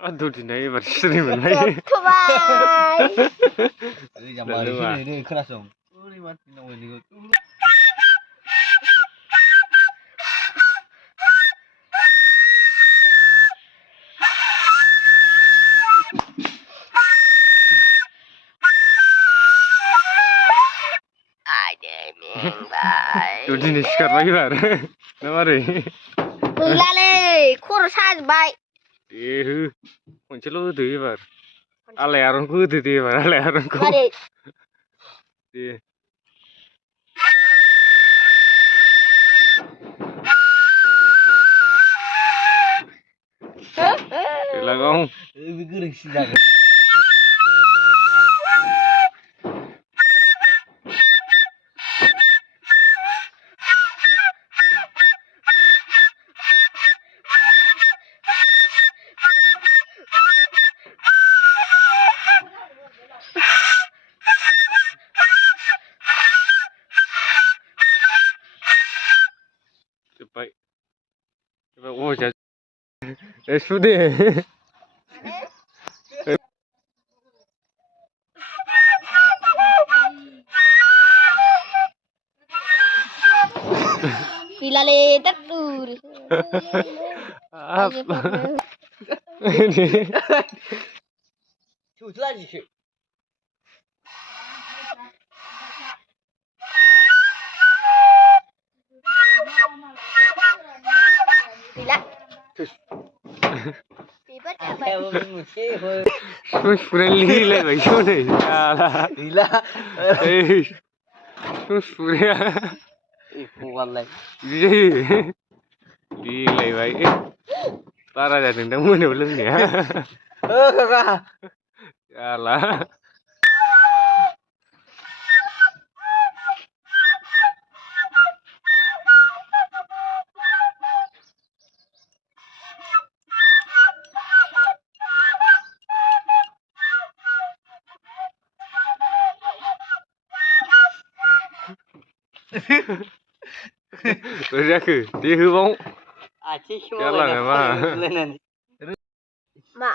Aduh diनाय एबार सिरि मोनबाय ओरै जाम्बा ओरै खोनासं ओरै माथो नांगौ नोङो Tuh dinis sikarबाय एबार ना मारै गैलालै खर' साजोबबाय दे हो खनसेल' होदो एबार आलायारनखौ होदो दे एबार आलायारनखौ मारै दे गैलागाव बे गोरोंसिन जागोन जोब्बाय एबार अजा सुदे गैलालै दादुर थौथो आजिसो गैला बेबो जाबाय सिफुं सुनाय लिलायबायसो हनै गैला सिफुं सुनाया हगारलाय बिदि जायो लिलायबाय बारा जादोंदां मोनायाव लोंनाया काका जाला बोरै जाखो दे होबाव जाला नामा मा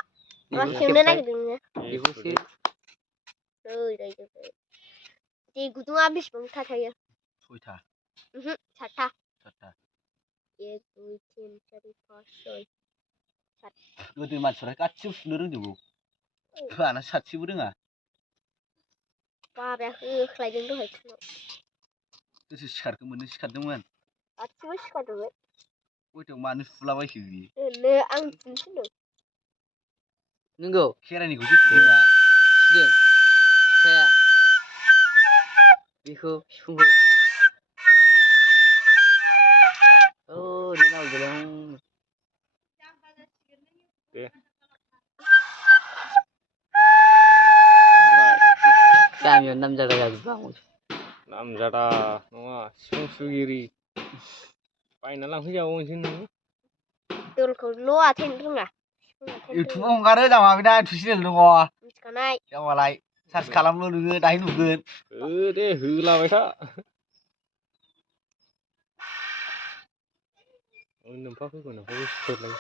खेबनो नागिरदों नोङो बेखौसो दै गुदुङा बेसेबांथा थायो सयथा सातथा सातथा 1 2 3 4 5 6 7 गोदो मानसिफ्रा गासिबो सुनो रोंजोबगौ आंना सासेबो रोङा बाबाया होख्लायदों दहाय फुङाव गोसो सिखारखो मोननो सिखारदोंमोन गासिबो सिखारजोबबाय खयथायाव मानो सुलाबायखो बियो ओरैनो आं सुनो थिनदों नंगौ खेरानिखौसो सुदोंना सुदों फिफाया बेखौ सिफुंखौ ओरै नायदोलां दे गामियाव नामजादा जाजोब्बाय नामजादा नङा सिफुं सुगिरि बायना लांफैजाबावनोसै नोङो दलखौल' आथेनो रोङा इउटुबाव हगारो जामा बेना इउटुब चेनेल दङ मिथिखानाय जामालाय सार्च खालामल' नोङो दाहाय नुगोन दे होलाबाय था नोमफा फैगौ